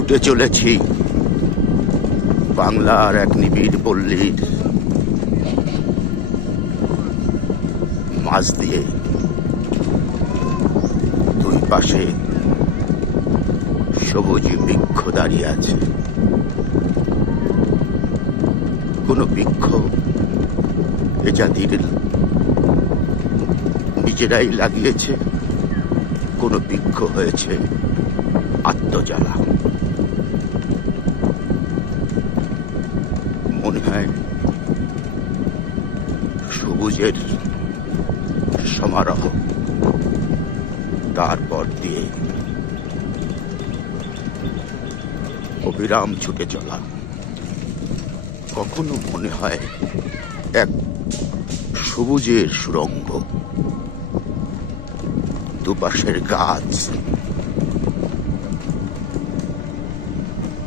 ছুটে চলেছি বাংলার এক নিবিড় পল্লীর মাঝ দিয়ে। দুই পাশে সবুজ বৃক্ষ দাঁড়িয়ে আছে। কোন বৃক্ষ এ জাতির নিজেরাই লাগিয়েছে, কোন বৃক্ষ হয়েছে আত্মজ্বালা। মনে হয় সবুজের সমারোহ, তারপর দিয়ে অবিরাম ছুটে চলা। কখনো মনে হয় এক সবুজের সুড়ঙ্গ, দুপাশের গাছ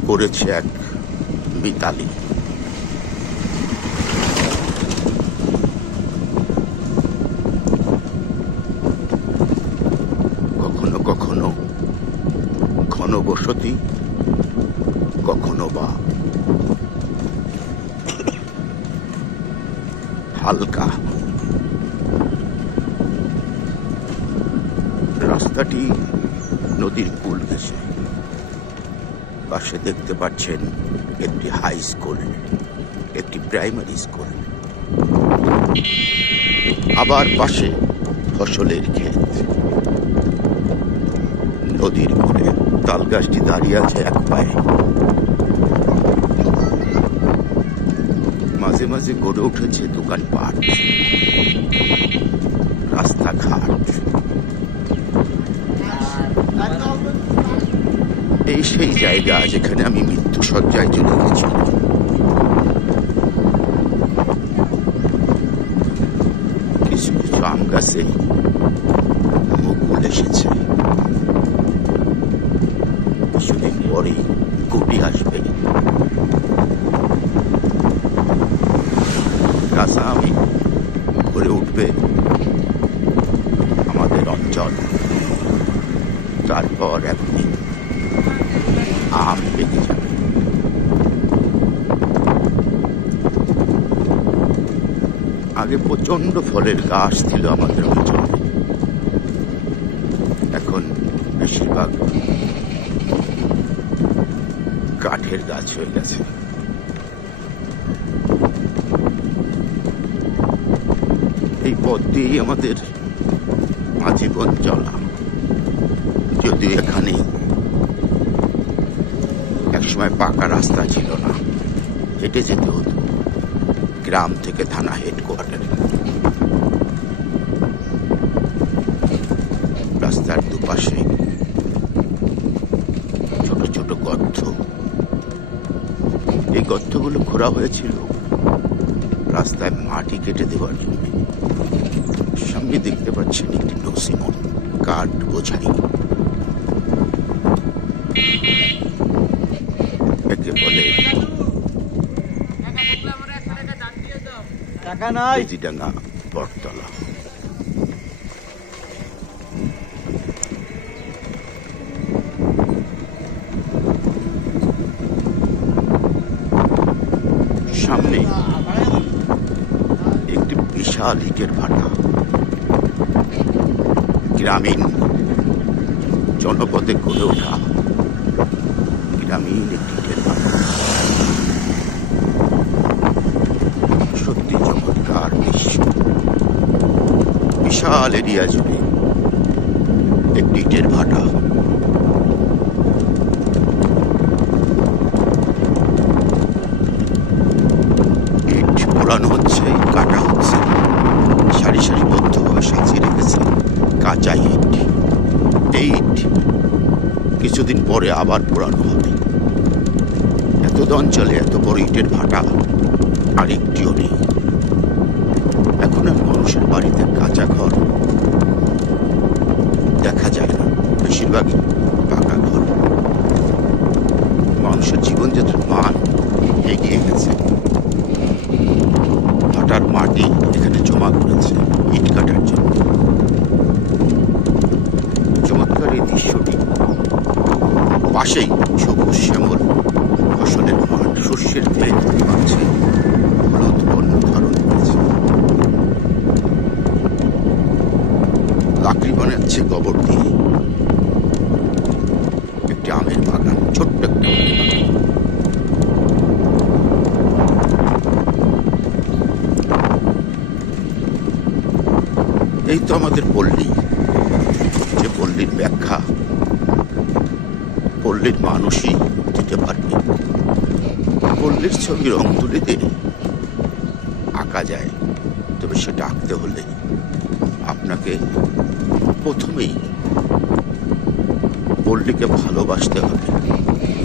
করেছে এক মিতালি। কখনো কখনো ঘনবসতি, কখনো বা হালকা। রাস্তাটি নদীর কূল ঘেঁষে। পাশে দেখতে পাচ্ছেন একটি হাই স্কুল, একটি প্রাইমারি স্কুল, আবার পাশে ফসলের ক্ষেত। নদীর কূলে তাল গাছটি দাঁড়িয়ে আছে এক পায়ে। মাঝে মাঝে গড়ে উঠেছে দোকানপাট, রাস্তাঘাট। এই সেই জায়গা যেখানে আমি মৃত্যু শয্যায় চলে গেছি। কিছু কিছু আম গাছে মুকুল এসেছে, কিছুদিন পরে কুটি আসবে। কাঁচা আমি ভরে উঠবে আমাদের অঞ্চল। তারপর একদিন আম পেকে যাবে। আগে প্রচন্ড ফলের গাছ ছিল আমাদের অঞ্চলে, এখন বেশিরভাগ কাঠের গাছ হয়ে গেছে। এই পথ দিয়েই আমাদের আজীবন চলা। যদিও এখানে একসময় পাকা রাস্তা ছিল না, হেঁটে যেতে হতো গ্রাম থেকে থানা হেডকোয়ার্টারে। রাস্তার দুপাশে ছোট ছোট গর্ত। এই গর্তগুলো খোঁড়া হয়েছিল রাস্তায় মাটি কেটে দেওয়ার জন্য। সামনে দেখতে পাচ্ছেন একটি নসিমন কাঠ বোঝাই। একে বলে কেজিডাঙ্গা বটতলা। সামনে একটি বিশাল ইটের ভাটা। গ্রামীণ জনপদে গড়ে ওঠা গ্রামীণ একটি ইটের ভাটা। সত্যি চমৎকার দৃশ্য। বিশাল এরিয়া জুড়ে একটি ইটের ভাটা। ইট পোড়ানো হচ্ছে, কাটা হচ্ছে, সারি সারিবদ্ধভাবে সাজিয়ে রেখেছে কাঁচা ইট। এই ইট কিছুদিন পরে আবার পোড়ানো হবে। এত অঞ্চলে এত বড় ইটের ভাটা আর একটিও নেই। এখন আর মানুষের বাড়িতে কাঁচা ঘর দেখা যায় না, বেশিরভাগই পাকা ঘর। মানুষের জীবনযাত্রার মান এগিয়ে গেছে। ভাটার মাটি এখানে জমা করেছে ইট কাটার জন্য। চমৎকার এই দৃশ্যটি। পাশেই সবুজ শ্যামল ফসলের মাঠ, শস্যের ক্ষেত মাঝে হলুদ বর্ণ ধারণ করেছে। লাকড়ি বানাচ্ছে গোবর দিয়ে। একটি আমের বাগান, ছোট্ট একটা আমের বাগান। এই তো আমাদের পল্লী, যে পল্লীর ব্যাখ্যা পল্লীর মানুষই দিতে পারবে। পল্লীর ছবি রং তুলে দিয়ে আঁকা যায়, তবে সেটা আঁকতে হলে আপনাকে প্রথমেই পল্লীকে ভালোবাসতে হবে,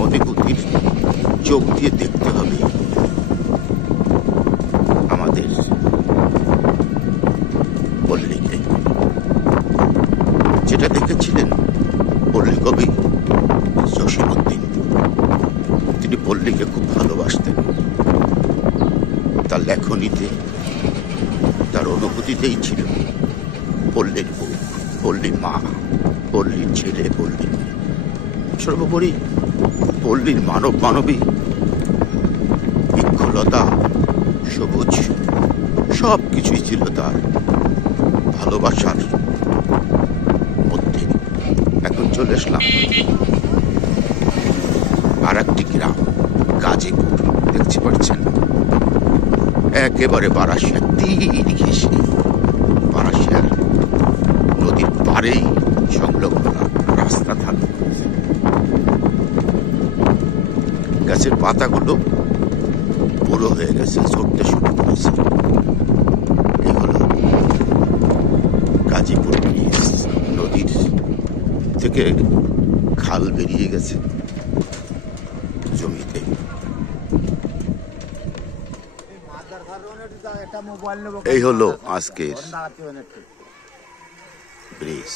অনুভূতির চোখ দিয়ে দেখতে হবে আমাদের পল্লীকে। যেটা দেখেছিলেন পল্লী কবি জসীমউদ্দীন, তিনি পল্লীকে খুব ভালোবাসতেন। তার লেখনীতে, তার অনুভূতিতেই ছিল পল্লীর বুক, পল্লীর মা, পল্লীর ছেলে, পল্লীর মেয়ে, সর্বোপরি পল্লীর মানব মানবী, বৃক্ষলতা, সবুজ, সব কিছুই ছিল তার ভালোবাসার মধ্যে। এখন চলে আসলাম আর একটি গ্রাম, গাজীপুর। দেখতে পাচ্ছেন একেবারে বারাসিয়ার তীর ঘেঁষে, বারাসিয়ার নদীর পাড়েই সংলগ্ন রাস্তা থাকবে। গাছের পাতাগুলো বুড়ো হয়ে গেছে, ঝরতে শুরু করেছে। এই হলো গাজীপুর ব্রিজ। নদীর থেকে খাল বেরিয়ে গেছে জমিতে। এই হলো আজকের ব্রিজ।